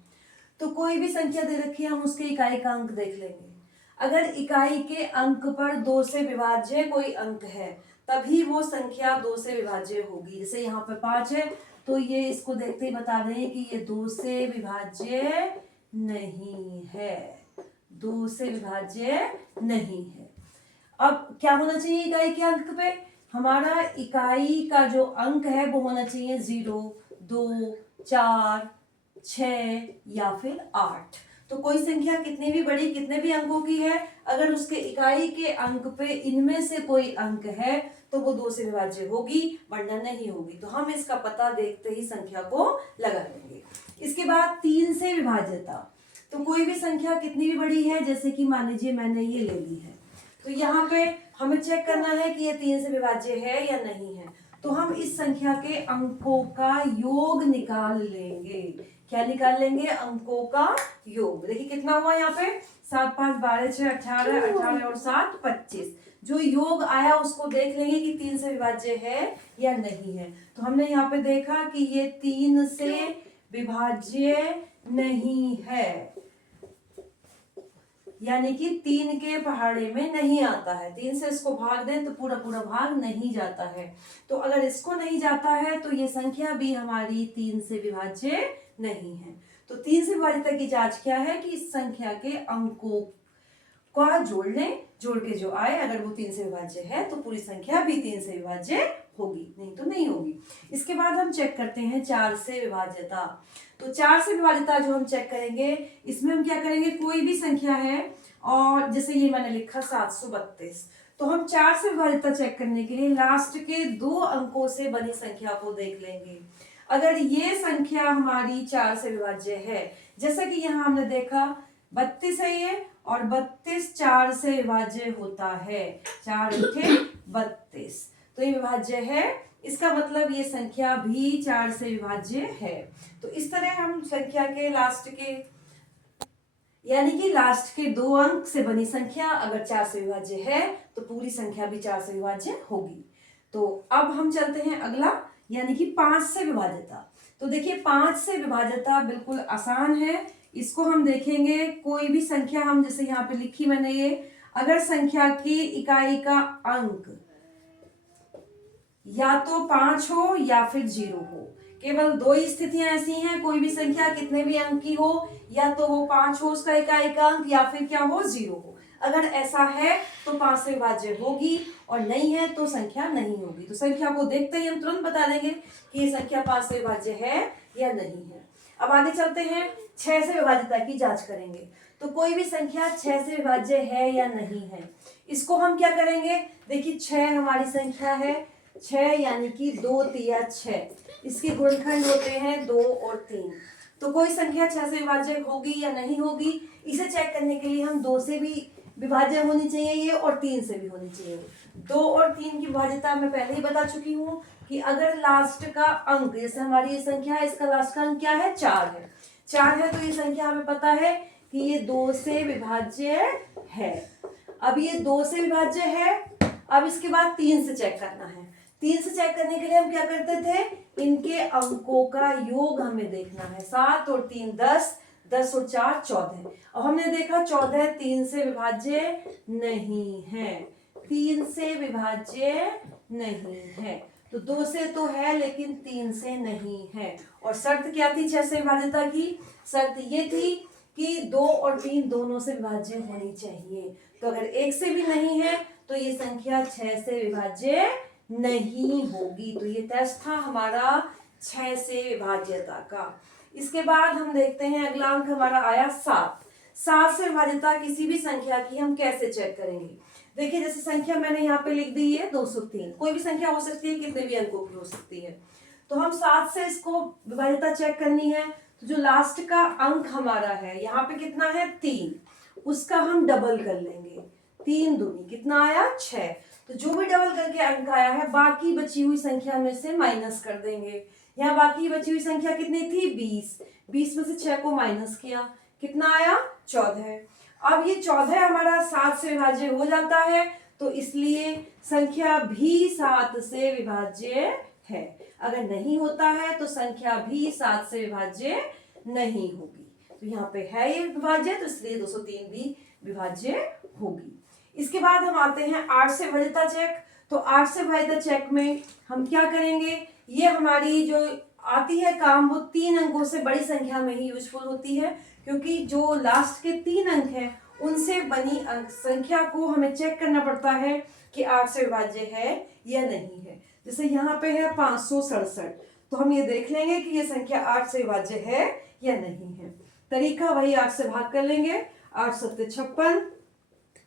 तो कोई भी संख्या दे रखी है, हम उसके इकाई का अंक देख लेंगे। अगर इकाई के अंक पर 2 से विभाज्य कोई अंक है, तभी वो संख्या 2 से विभाज्य होगी। जैसे यहाँ पे 5 है, तो ये इसको देखते ही बता रहे हैं कि ये 2 से विभाज्य नहीं है, 2 से विभाज्य नहीं है। अब क्या होना चाहिए इकाई के अंक पे, हमारा इकाई का जो अंक है वो होना चाहिए 0, 2, 4, 6 या फिर 8। तो कोई संख्या कितनी भी बड़ी, कितने भी अंकों की है, अगर उसके इकाई के अंक पे इनमें से कोई अंक है तो वो 2 से विभाज्य होगी, वरना नहीं होगी। तो हम इसका पता देखते ही संख्या को लगा लेंगे। इसके बाद 3 से विभाज्यता। तो कोई भी संख्या कितनी भी बड़ी है, जैसे कि मान लीजिए मैंने ये ले ली है, तो यहाँ पे हमें चेक करना है कि ये 3 से विभाज्य है या नहीं है। तो हम इस संख्या के अंकों का योग निकाल लेंगे। क्या निकाल लेंगे, अंकों का योग। देखिए कितना हुआ यहाँ पे, 7, 5, 12, 6, 18, 18 और 7, 25। जो योग आया उसको देख लेंगे कि 3 से विभाज्य है या नहीं है। तो हमने यहाँ पे देखा कि ये 3 से विभाज्य नहीं है, यानी कि 3 के पहाड़े में नहीं आता है। 3 से इसको भाग दें तो पूरा पूरा भाग नहीं जाता है। तो अगर इसको नहीं जाता है तो ये संख्या भी हमारी 3 से विभाज्य नहीं है। तो 3 से विभाज्यता की जांच क्या है कि इस संख्या के अंकों का जोड़ लें, जोड़ के जो आए अगर वो 3 से विभाज्य है तो पूरी संख्या भी 3 से विभाज्य होगी, नहीं तो नहीं होगी। इसके बाद हम चेक करते हैं 4 से विभाज्यता। तो 4 से विभाज्यता जो हम चेक करेंगे, इसमें हम क्या करेंगे, कोई भी संख्या है और जैसे ये मैंने लिखा 732, तो हम 4 से विभाज्यता चेक करने के लिए लास्ट के 2 अंकों से बनी संख्या को देख लेंगे। अगर ये संख्या हमारी 4 से विभाज्य है, जैसा कि यहाँ हमने देखा 32 है ये, और 32 4 से विभाज्य होता है, 4 × 32, तो ये विभाज्य है। इसका मतलब ये संख्या भी 4 से विभाज्य है। तो इस तरह हम संख्या के लास्ट के यानी कि लास्ट के 2 अंक से बनी संख्या अगर 4 से विभाज्य है तो पूरी संख्या भी 4 से विभाज्य होगी। तो अब हम चलते हैं अगला, यानी कि 5 से विभाज्यता। तो देखिए 5 से विभाज्यता बिल्कुल आसान है। इसको हम देखेंगे, कोई भी संख्या हम जैसे यहाँ पे लिखी मैंने ये, अगर संख्या की इकाई का अंक या तो 5 हो या फिर 0 हो, केवल 2 ही स्थितियां ऐसी हैं, कोई भी संख्या कितने भी अंक की हो, या तो वो 5 हो उसका इकाई का अंक, या फिर क्या हो 0 हो। अगर ऐसा है तो 5 से विभाज्य होगी, और नहीं है तो संख्या नहीं होगी। तो संख्या को देखते ही हम तुरंत बता देंगे कि ये संख्या 5 से विभाज्य है या नहीं है। अब आगे चलते हैं, 6 से विभाज्यता की जांच करेंगे। तो कोई भी संख्या 6 से विभाज्य है या नहीं है, इसको हम क्या करेंगे, देखिए 6 हमारी संख्या है, 6 यानी कि 2 तिया 6, इसके गुणनखंड होते हैं 2 और 3। तो कोई संख्या 6 से विभाज्य होगी या नहीं होगी, इसे चेक करने के लिए हम 2 से भी विभाज्य होनी चाहिए ये, और 3 से भी होनी चाहिए। 2 और 3 की विभाज्यता मैं पहले ही बता चुकी हूँ कि अगर लास्ट का अंक, जैसे हमारी ये संख्या है, इसका लास्ट का अंक क्या है, 4 है, 4 है, तो ये संख्या हमें पता है कि ये 2 से विभाज्य है। अब ये 2 से विभाज्य है, अब इसके बाद 3 से चेक करना है। 3 से चेक करने के लिए हम क्या करते थे, इनके अंकों का योग हमें देखना है। 7 और 3 10, 10 और 4 14। अब हमने देखा 14 3 से विभाज्य नहीं है, 3 से विभाज्य नहीं है, तो 2 से तो है लेकिन 3 से नहीं है। और शर्त क्या थी 6 से विभाज्यता की, शर्त ये थी कि 2 और 3 दोनों से विभाज्य होनी चाहिए। तो अगर 1 से भी नहीं है तो ये संख्या 6 से विभाज्य नहीं होगी। तो ये टेस्ट था हमारा 6 से विभाज्यता का। इसके बाद हम देखते हैं अगला अंक हमारा आया 7। 7 से विभाज्यता किसी भी संख्या की हम कैसे चेक करेंगे, देखिए जैसे संख्या मैंने यहाँ पे लिख दी है 203, कोई भी संख्या हो सकती है, कितने भी अंकों की हो सकती है। तो हम 7 से इसको विभाज्यता चेक करनी है, तो जो लास्ट का अंक हमारा है यहाँ पे कितना है 3, उसका हम डबल कर लेंगे, 3 दूनी कितना आया 6। तो जो भी डबल करके अंक आया है बाकी बची हुई संख्या में से माइनस कर देंगे। यहाँ बाकी बची हुई संख्या कितनी थी 20, 20 में से 6 को माइनस किया, कितना आया 14। अब ये 14 हमारा 7 से विभाज्य हो जाता है, तो इसलिए संख्या भी 7 से विभाज्य है। अगर नहीं होता है तो संख्या भी 7 से विभाज्य नहीं होगी। तो यहाँ पे है ये विभाज्य, तो इसलिए 203 भी विभाज्य होगी। इसके बाद हम आते हैं 8 से विभाज्यता चेक। तो 8 से विभाज्यता चेक में हम क्या करेंगे, ये हमारी जो आती है काम वो 3 अंकों से बड़ी संख्या में ही यूजफुल होती है, क्योंकि जो लास्ट के 3 अंक हैं उनसे बनी अंक संख्या को हमें चेक करना पड़ता है कि 8 से विभाज्य है या नहीं है। जैसे यहाँ पे है 567, तो हम ये देख लेंगे कि ये संख्या 8 से विभाज्य है या नहीं है। तरीका वही 8 से भाग कर लेंगे, 8 7 56,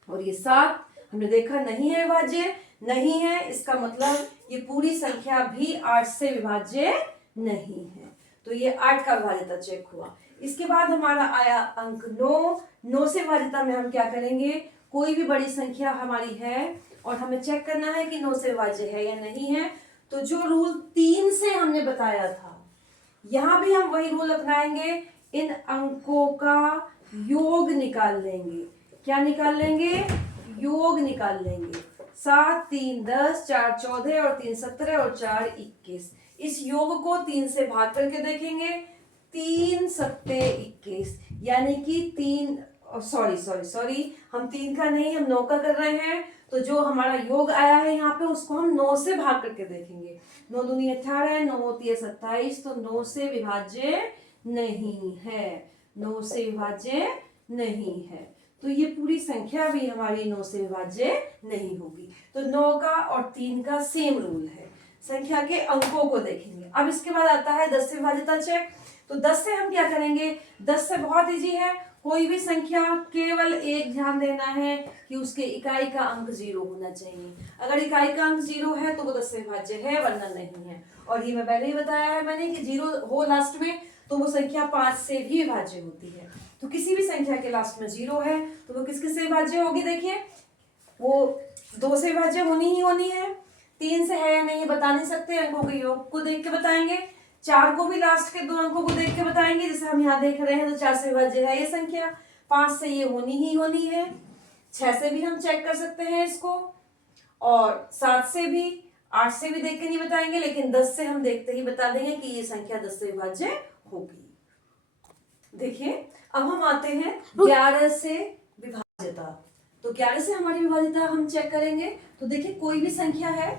और ये 7 हमने देखा नहीं है विभाज्य, नहीं है, इसका मतलब ये पूरी संख्या भी 8 से विभाज्य नहीं है। तो ये 8 का विभाज्यता चेक हुआ। इसके बाद हमारा आया अंक 9। 9 से विभाज्यता में हम क्या करेंगे, कोई भी बड़ी संख्या हमारी है और हमें चेक करना है कि 9 से विभाज्य है या नहीं है। तो जो रूल 3 से हमने बताया था, यहाँ भी हम वही रूल अपनाएंगे, इन अंकों का योग निकाल लेंगे। क्या निकाल लेंगे, योग निकाल लेंगे। 7 3 10, 4 14 और 3 17 और 4 21। इस योग को 3 से भाग करके देखेंगे, 3 7 21, यानी कि 3 सॉरी हम 3 का नहीं, हम 9 का कर रहे हैं। तो जो हमारा योग आया है यहाँ पे उसको हम 9 से भाग करके देखेंगे। 9 दूनी 18, 9 3 27, तो 9 से विभाज्य नहीं है, 9 से विभाज्य नहीं है। तो ये पूरी संख्या भी हमारी 9 से विभाज्य नहीं होगी। तो 9 का और 3 का सेम रूल है। संख्या के अंकों को देखेंगे। अब इसके बाद आता है 10 से विभाज्यता चेक। तो 10 से हम क्या करेंगे, 10 से बहुत इजी है। कोई भी संख्या केवल एक ध्यान देना है कि उसके इकाई का अंक 0 होना चाहिए। अगर इकाई का अंक 0 है तो वो 10 से विभाज्य है, वरना नहीं है। और ये मैं पहले ही बताया है मैंने कि 0 हो लास्ट में तो वो संख्या 5 से भी विभाज्य होती है। तो किसी भी संख्या के लास्ट में 0 है तो वो किस से विभाज्य होगी, देखिए वो 2 से विभाज्य होनी ही होनी है। 3 से है या नहीं बता नहीं सकते, अंकों के योग को देख के बताएंगे। 4 को भी लास्ट के 2 अंकों को देख के बताएंगे, जैसे हम यहाँ देख रहे हैं तो 4 से विभाज्य है ये संख्या, 5 से ये होनी ही होनी है। 6 से भी हम चेक कर सकते हैं इसको, और 7 से भी, 8 से भी देख के नहीं बताएंगे, लेकिन 10 से हम देखते ही बता देंगे कि ये संख्या 10 से विभाज्य होगी। देखिए अब हम आते हैं 11 से विभाज्यता। तो 11 से हमारी विभाज्यता हम चेक करेंगे। तो देखिए कोई भी संख्या है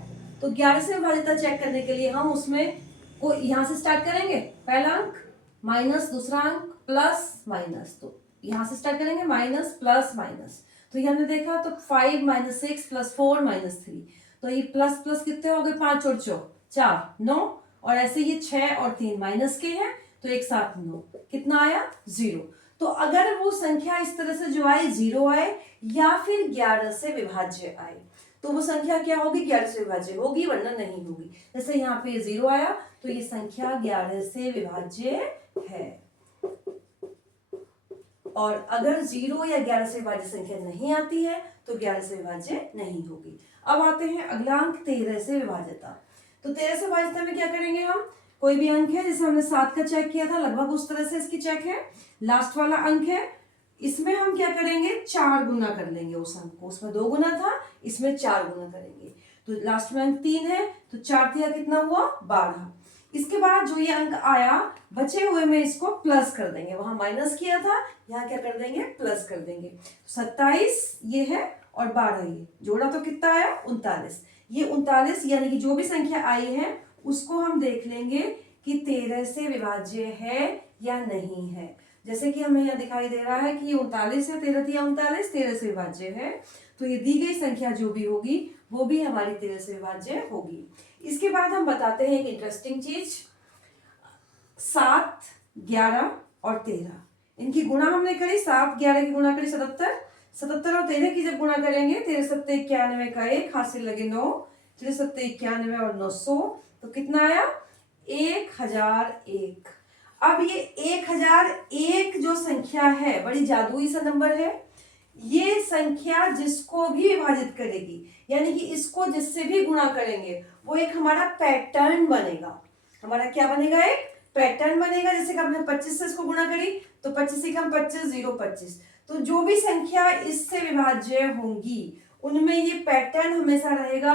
तो 11 से विभाज्यता चेक करने के लिए हम उसमें को यहाँ से स्टार्ट करेंगे, पहला अंक माइनस, दूसरा अंक प्लस माइनस। तो यहाँ से स्टार्ट करेंगे माइनस प्लस माइनस। तो ये हमने देखा तो 5 - 6 + 4 - 3, तो ये प्लस प्लस कितने हो गए, 5 और 4 9, और ऐसे ये 6 और 3 माइनस के हैं तो एक साथ 9, कितना आया 0। तो अगर वो संख्या इस तरह से जो आई 0 आए या फिर 11 से विभाज्य आए तो वो संख्या क्या होगी, 11 से विभाज्य होगी, वरना नहीं होगी। जैसे यहाँ पे 0 आया तो ये संख्या 11 से विभाज्य है। और अगर 0 या 11 से विभाज्य संख्या नहीं आती है तो 11 से विभाज्य नहीं होगी। अब आते हैं अगला अंक 13 से विभाज्यता। तो 13 से विभाज्यता में क्या करेंगे हम, कोई भी अंक है, जैसे हमने 7 का चेक किया था, लगभग उस तरह से इसकी चेक है। लास्ट वाला अंक है, इसमें हम क्या करेंगे, 4 गुना कर लेंगे उस अंक को। उसमें 2 गुना था, इसमें 4 गुना करेंगे। तो लास्ट में अंक 3 है तो 4 तिया कितना हुआ, 12। इसके बाद जो ये अंक आया बचे हुए में इसको प्लस कर देंगे, वहां माइनस किया था, यहाँ क्या कर देंगे, प्लस कर देंगे। 27 ये है और 12 ये जोड़ा तो कितना आया, 39। ये 39 यानी कि जो भी संख्या आई है उसको हम देख लेंगे कि 13 से विभाज्य है या नहीं है। जैसे कि हमें यहाँ दिखाई दे रहा है कि ये 39 है, 13 तिया 39, 13 से विभाज्य है। तो ये दी गई संख्या जो भी होगी वो भी हमारी 13 से विभाज्य होगी। इसके बाद हम बताते हैं एक इंटरेस्टिंग चीज, 7, 11 और 13 इनकी गुणा हमने करी, 7 11 की गुणा करी 77, 77 और 13 की जब गुणा करेंगे 13 7 91 का 1 हाथ से लगे 9, 13 7 91 और 900, तो कितना आया 1001। अब ये 1001 जो संख्या है बड़ी जादुई सा नंबर है। ये संख्या जिसको भी विभाजित करेगी, यानी कि इसको जिससे भी गुणा करेंगे वो एक हमारा पैटर्न बनेगा। हमारा क्या बनेगा, एक पैटर्न बनेगा। जैसे कि हमने 25 से इसको गुणा करी तो 25 से कम 25 0 25। तो जो भी संख्या इससे विभाज्य होंगी उनमें ये पैटर्न हमेशा रहेगा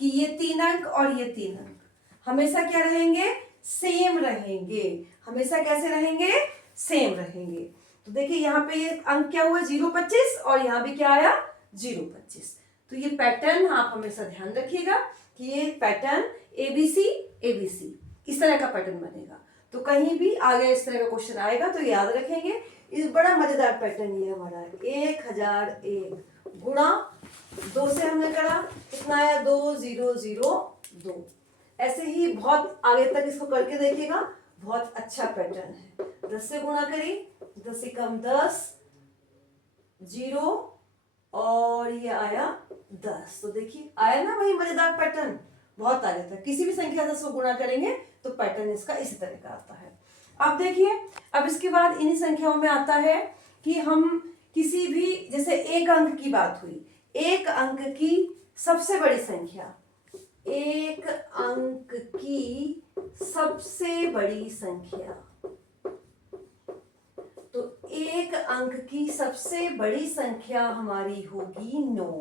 कि ये 3 अंक और ये 3 अंक हमेशा क्या रहेंगे, सेम रहेंगे। हमेशा कैसे रहेंगे, सेम रहेंगे। तो देखिए यहाँ पे ये अंक क्या हुआ 0 25 और यहाँ भी क्या आया 0 25। तो ये पैटर्न आप हमेशा ध्यान रखिएगा कि ये पैटर्न ABC ABC इस तरह का पैटर्न बनेगा। तो कहीं भी आगे इस तरह का क्वेश्चन आएगा तो याद रखेंगे। इस बड़ा मजेदार पैटर्न ये हमारा 1001 गुणा 2 से हमने करा, कितना आया 2 0 0 2। ऐसे ही बहुत आगे तक इसको करके देखिएगा, बहुत अच्छा पैटर्न है। 10 से गुणा करी, 10 से कम 10 0 और ये आया 10। तो देखिए आया ना वही मजेदार पैटर्न, बहुत आगे तक किसी भी संख्या से इसको गुणा करेंगे तो पैटर्न इसका इसी तरह का आता है। अब देखिए, अब इसके बाद इन्हीं संख्याओं में आता है कि हम किसी भी, जैसे एक अंक की बात हुई, एक अंक की सबसे बड़ी संख्या, एक अंक की सबसे बड़ी संख्या, तो एक अंक की सबसे बड़ी संख्या हमारी होगी 9,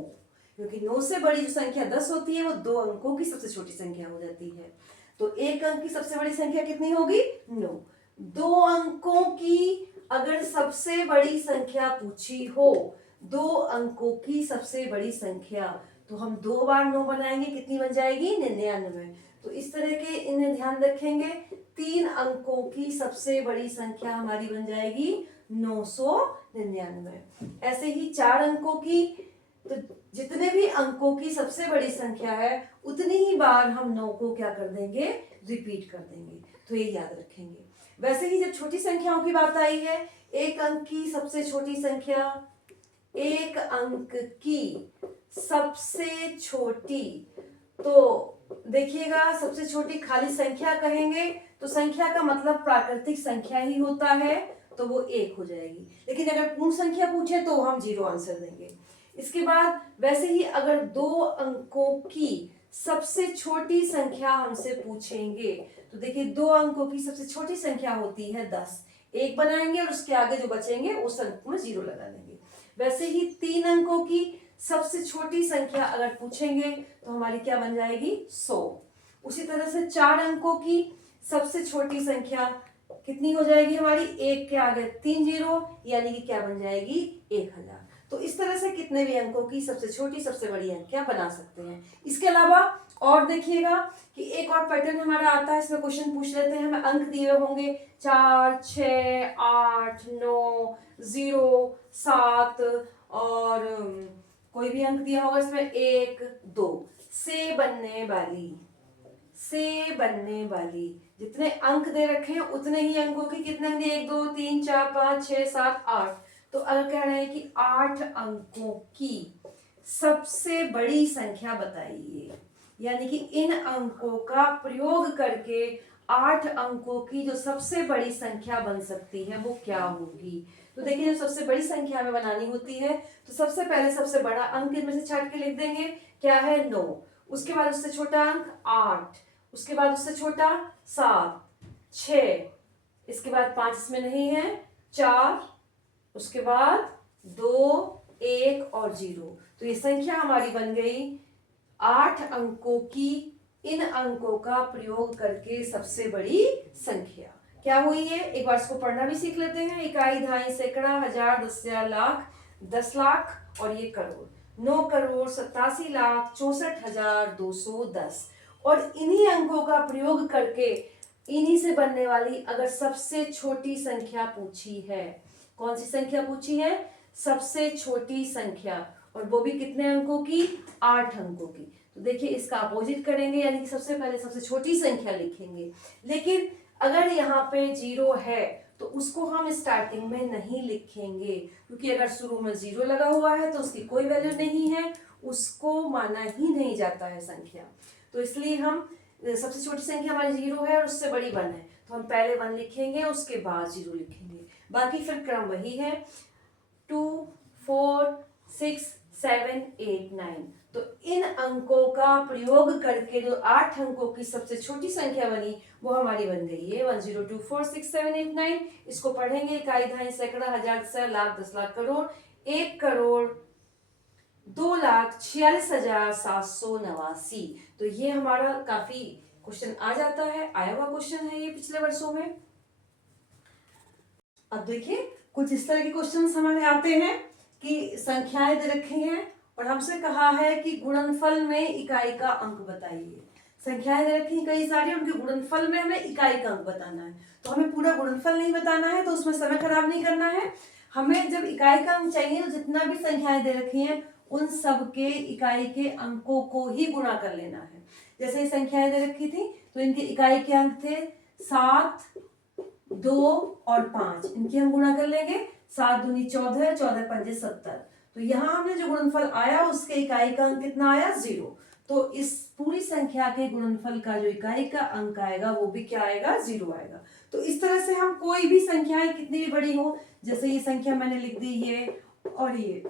क्योंकि 9 से बड़ी जो संख्या 10 होती है वो 2 अंकों की सबसे छोटी संख्या हो जाती है। तो एक अंक की सबसे बड़ी संख्या कितनी होगी 9। 2 अंकों की अगर सबसे बड़ी संख्या पूछी हो, 2 अंकों की सबसे बड़ी संख्या, तो हम 2 बार 9 बनाएंगे, कितनी बन जाएगी 99। तो इस तरह के इन्हें ध्यान रखेंगे। 3 अंकों की सबसे बड़ी संख्या हमारी बन जाएगी 999। ऐसे ही 4 अंकों की, तो जितने भी अंकों की सबसे बड़ी संख्या है उतनी ही बार हम 9 को क्या कर देंगे, रिपीट कर देंगे। तो ये याद रखेंगे। वैसे ही जब छोटी संख्याओं की बात आई है, एक अंक की सबसे छोटी संख्या, एक अंक की सबसे छोटी, तो देखिएगा सबसे छोटी खाली संख्या कहेंगे तो संख्या का मतलब प्राकृतिक संख्या ही होता है, तो वो 1 हो जाएगी। लेकिन अगर पूर्ण संख्या पूछे तो हम 0 आंसर देंगे। इसके बाद वैसे ही अगर 2 अंकों की सबसे छोटी संख्या हमसे पूछेंगे, तो देखिए 2 अंकों की सबसे छोटी संख्या होती है 10। 1 बनाएंगे और उसके आगे जो बचेंगे उस अंक में 0 लगा देंगे। वैसे ही 3 अंकों की सबसे छोटी संख्या अगर पूछेंगे तो हमारी क्या बन जाएगी, 100। उसी तरह से 4 अंकों की सबसे छोटी संख्या कितनी हो जाएगी हमारी, 1 के आगे 3 0, यानी कि क्या बन जाएगी, 1000। तो इस तरह से कितने भी अंकों की सबसे छोटी सबसे बड़ी अंक बना सकते हैं। इसके अलावा और देखिएगा कि एक और पैटर्न हमारा आता है, इसमें क्वेश्चन पूछ लेते हैं, हमें अंक दिए होंगे 4 6 8 9 0 7 और कोई भी अंक दिया होगा इसमें 1 2 से बनने वाली जितने अंक दे रखे हैं उतने ही अंकों की कितने अंक दिए, 1 2 3 4 5 6 7 8। तो अगर कह रहे हैं कि 8 अंकों की सबसे बड़ी संख्या बताइए, यानी कि इन अंकों का प्रयोग करके 8 अंकों की जो सबसे बड़ी संख्या बन सकती है वो क्या होगी। तो देखिए जब सबसे बड़ी संख्या हमें बनानी होती है तो सबसे पहले सबसे बड़ा अंक इनमें से छाट के लिख देंगे, क्या है 9, उसके बाद उससे छोटा अंक 8, उसके बाद उससे छोटा 7 6, इसके बाद 5 इसमें नहीं है 4, उसके बाद 2 1 और 0। तो ये संख्या हमारी बन गई 8 अंकों की इन अंकों का प्रयोग करके सबसे बड़ी संख्या क्या हुई है। एक बार इसको पढ़ना भी सीख लेते हैं। इकाई, दहाई, सैकड़ा, हजार, दसिया, लाख, 10 लाख और ये करोड़, 9 करोड़ 87 लाख 64,210। और इन्हीं अंकों का प्रयोग करके इन्हीं से बनने वाली अगर सबसे छोटी संख्या पूछी है, कौन सी संख्या पूछी है, सबसे छोटी संख्या, और वो भी कितने अंकों की, 8 अंकों की। तो देखिए इसका अपोजिट करेंगे, यानी कि सबसे पहले सबसे छोटी संख्या लिखेंगे। लेकिन अगर यहाँ पे 0 है तो उसको हम स्टार्टिंग में नहीं लिखेंगे, क्योंकि अगर शुरू में 0 लगा हुआ है तो उसकी कोई वैल्यू नहीं है, उसको माना ही नहीं जाता है संख्या। तो इसलिए हम सबसे छोटी संख्या हमारी 0 है और उससे बड़ी 1 है, तो हम पहले 1 लिखेंगे उसके बाद 0 लिखेंगे। बाकी फिर क्रम वही है, 2 4 6 7 8 9। तो इन अंकों का प्रयोग करके जो 8 अंकों की सबसे छोटी संख्या बनी वो हमारी बन गई है 1 0 2 4 6 7 8 9। इसको पढ़ेंगे, इकाई, दहाई, सैकड़ा, हजार, दसिया, लाख, 10 लाख, करोड़, 1 करोड़ 2,46,789। तो ये हमारा काफी क्वेश्चन आ जाता है, आया हुआ क्वेश्चन है ये पिछले वर्षों में। अब देखिए कुछ इस तरह के क्वेश्चंस हमारे आते हैं कि संख्याएं दे रखी हैं और हमसे कहा है कि गुणनफल में इकाई का अंक बताइए। संख्याएं दे रखी हैं कई सारी, उनके गुणनफल में हमें इकाई का अंक बताना है। तो हमें पूरा गुणनफल नहीं बताना है, तो उसमें समय खराब नहीं करना है। हमें जब इकाई का अंक चाहिए तो जितना भी संख्याएं दे रखी हैं उन सब के इकाई के अंकों को ही गुणा कर लेना है। जैसे ये संख्याएं दे रखी थी तो इनके इकाई के अंक थे 7 2 और 5, इनकी हम गुणा कर लेंगे, 7 दूनी 14 14 पंजे 70। तो यहाँ हमने जो गुणनफल आया उसके इकाई का अंक कितना आया, 0। तो इस पूरी संख्या के गुणनफल का जो इकाई का अंक आएगा वो भी क्या आएगा, 0 आएगा। तो इस तरह से हम कोई भी संख्याएं कितनी भी बड़ी हो, जैसे ये संख्या मैंने लिख दी ये और ये,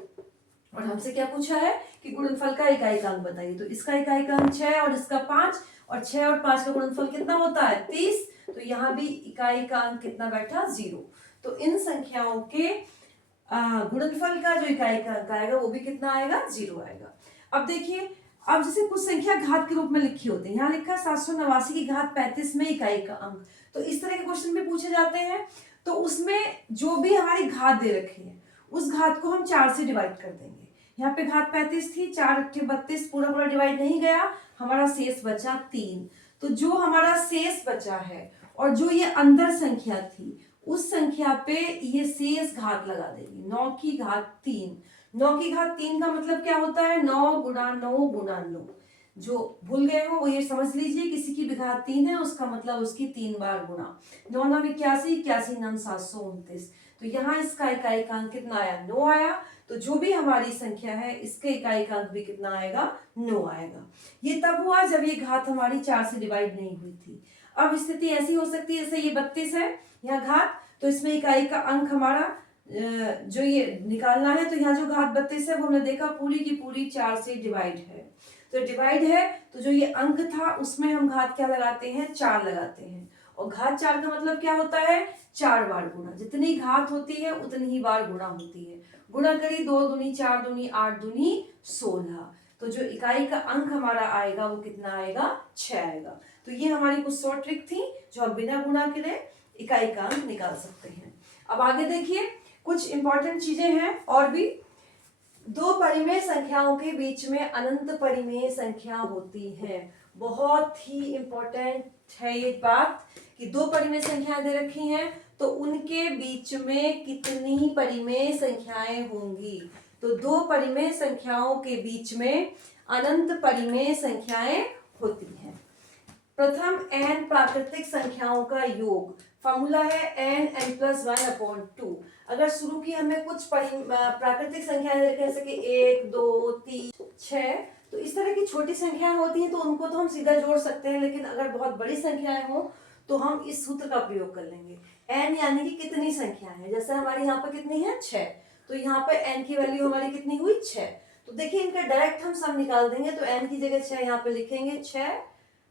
और हमसे क्या पूछा है कि गुणनफल का इकाई का अंक बताइए। तो इसका इकाई का अंक 6 और इसका 5, और 6 और 5 का गुणनफल कितना होता है, 30। तो यहाँ भी इकाई का अंक कितना बैठा, 0। तो इन संख्याओं के गुणनफल का जो इकाई का अंक आएगा वो भी कितना आएगा, 0 आएगा। अब देखिए, अब जैसे कुछ संख्या घात के रूप में लिखी होती है, यहाँ लिखा है 789 की घात 35 में इकाई का अंक। तो इस तरह के क्वेश्चन भी पूछे जाते हैं। तो उसमें जो भी हमारी घात दे रखी है उस घात को हम 4 से डिवाइड कर देंगे। यहाँ पे घात 35 थी, 4 × 32 पूरा पूरा डिवाइड नहीं गया, हमारा शेष बचा 3। तो जो हमारा शेष बचा है और जो ये अंदर संख्या थी उस संख्या पे ये शेष घात लगा देंगे। 9 की घात 3। 9 की घात 3 का मतलब क्या होता है? 9 गुणा 9 गुणा 9। जो भूल गए हो वो ये समझ लीजिए, किसी की भी घात 3 है उसका मतलब उसकी 3 बार गुणा। 9 9 81, 81 9 729। तो यहाँ इसका इकाई-अंक कितना आया? 9 आया। तो जो भी हमारी संख्या है इसके इकाई-अंक भी कितना आएगा? 9 आएगा। ये तब हुआ जब ये घात हमारी 4 से डिवाइड नहीं हुई थी। अब स्थिति ऐसी हो सकती है जैसे ये 32 है यहाँ घात, तो इसमें इकाई का अंक हमारा जो ये निकालना है, तो यहाँ जो घात 32 है वो हमने देखा पूरी की पूरी 4 से डिवाइड है। तो डिवाइड है तो जो ये अंक था उसमें हम घात क्या लगाते हैं? 4 लगाते हैं। और घात 4 का मतलब क्या होता है? 4 बार गुणा। जितनी घात होती है उतनी ही बार गुणा होती है। गुणा करी 2 दूनी 4 दूनी 8 दूनी 16। तो जो इकाई का अंक हमारा आएगा वो कितना आएगा? 6 आएगा। तो ये हमारी कुछ शॉर्ट ट्रिक थी जो हम बिना गुणा के इकाई का अंक निकाल सकते हैं। अब आगे देखिए, कुछ इंपॉर्टेंट चीजें हैं और भी। दो परिमेय संख्याओं के बीच में अनंत परिमेय संख्या होती है। बहुत ही इंपॉर्टेंट है ये बात कि दो परिमेय संख्याएं दे रखी हैं तो उनके बीच में कितनी परिमेय संख्याएं होंगी। तो दो परिमेय संख्याओं के बीच में अनंत परिमेय संख्याएं होती हैं। प्रथम n प्राकृतिक संख्याओं का योग। फॉर्मूला है n+1/2। अगर शुरू की हमें कुछ प्राकृतिक संख्याएं जैसे कि 1 2 3 6, तो इस तरह की छोटी संख्याएं होती हैं तो उनको तो हम सीधा जोड़ सकते हैं, लेकिन अगर बहुत बड़ी संख्याएं हो तो हम इस सूत्र का प्रयोग कर लेंगे। n यानी कि कितनी संख्याएं हैं, जैसे हमारी यहाँ पर कितनी है? 6। तो यहाँ पे n की वैल्यू हमारी कितनी हुई? 6। तो देखिए इनका डायरेक्ट हम सब निकाल देंगे। तो n की जगह 6 यहाँ पे लिखेंगे 6,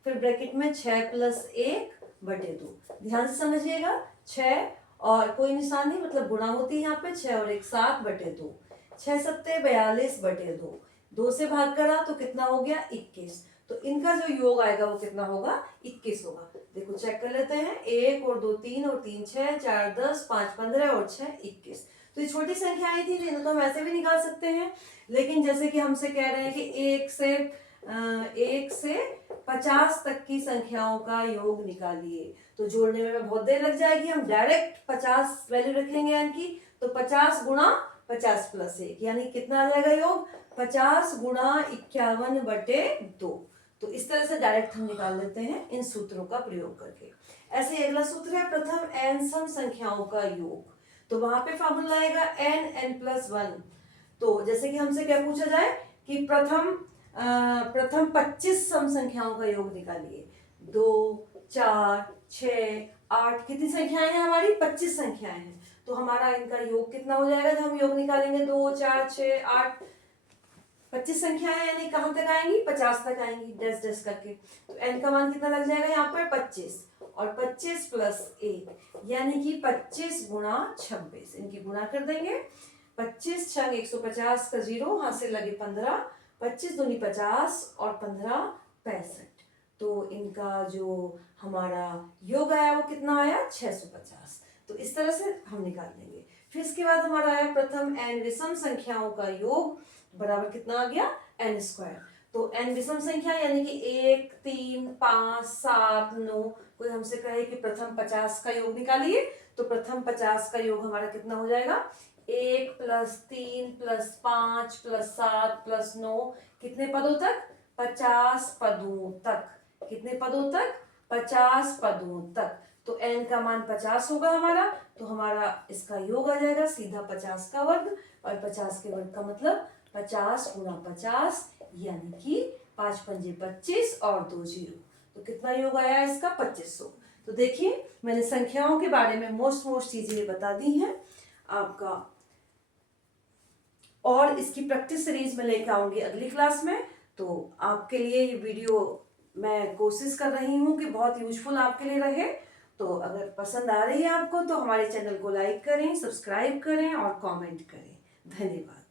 फिर ब्रैकेट में 6 + 1/2। ध्यान से समझिएगा, 6 और कोई निशान नहीं, मतलब गुणा होती है यहाँ पे। 6 और 1 7/2। 6 7 42/2। 2 से भाग करा तो कितना हो गया? 21। तो इनका जो योग आएगा वो कितना होगा? 21 होगा। देखो चेक कर लेते हैं। 1 और 2 3 और 3 6, 4 10, 5 15 और 6 21। तो ये छोटी संख्याएं थी, इनको तो हम ऐसे भी निकाल सकते हैं, लेकिन जैसे कि हमसे कह रहे हैं कि 1 से 50 तक की संख्याओं का योग निकालिए, तो जोड़ने में बहुत देर लग जाएगी। हम डायरेक्ट 50 वैल्यू रखेंगे n की, तो 50 गुणा 50 + 1 यानी कितना आ जाएगा योग? 50 गुणा 51/2। तो इस तरह से डायरेक्ट हम निकाल लेते हैं इन सूत्रों का प्रयोग करके। ऐसे अगला सूत्र है प्रथम n सम संख्याओं का योग। तो वहां पे फॉर्मूला आएगा n+1। तो जैसे कि हमसे क्या पूछा जाए कि प्रथम 25 सम संख्याओं का योग निकालिए। 2 4 6 8, कितनी संख्याएं हैं हमारी? 25 संख्याएं हैं। तो हमारा इनका योग कितना हो जाएगा जब हम योग निकालेंगे? 2 4 6 8, 25 संख्याएं यानी कहां तक आएंगी? 50 तक आएंगी, डैश डैश करके। तो n का मान कितना लग जाएगा यहाँ पर? 25। और 25 + 1 यानी कि 25 गुणा 26। इनकी गुणा कर देंगे। 25 × 150 का 0, हाथ से लगे 15, 25 दूनी 50 और 15 65। तो इनका जो हमारा योग आया वो कितना आया? 650। तो इस तरह से हम निकाल लेंगे। फिर इसके बाद हमारा आया प्रथम n विषम संख्याओं का योग बराबर कितना आ गया? n²। तो n विषम संख्या यानी कि 1 3 5 7 9। कोई हमसे कहे कि प्रथम 50 का योग निकालिए, तो प्रथम 50 का योग हमारा कितना हो जाएगा? 1 + 3 + 5 + 7 + 9, कितने पदों तक? 50 पदों तक। कितने पदों तक? 50 पदों तक। तो n का मान 50 होगा हमारा, तो हमारा इसका योग आ जाएगा सीधा 50 का वर्ग। और 50 के वर्ग का मतलब 50 गुणा 50 यानी कि 5 पंजे 25 और 2 0। तो कितना योग आया इसका? 2500। तो देखिए मैंने संख्याओं के बारे में मोस्ट चीजें बता दी हैं आपका, और इसकी प्रैक्टिस सीरीज में लेकर आऊंगी अगली क्लास में। तो आपके लिए ये वीडियो मैं कोशिश कर रही हूँ कि बहुत यूजफुल आपके लिए रहे। तो अगर पसंद आ रही है आपको तो हमारे चैनल को लाइक करें, सब्सक्राइब करें और कमेंट करें। धन्यवाद।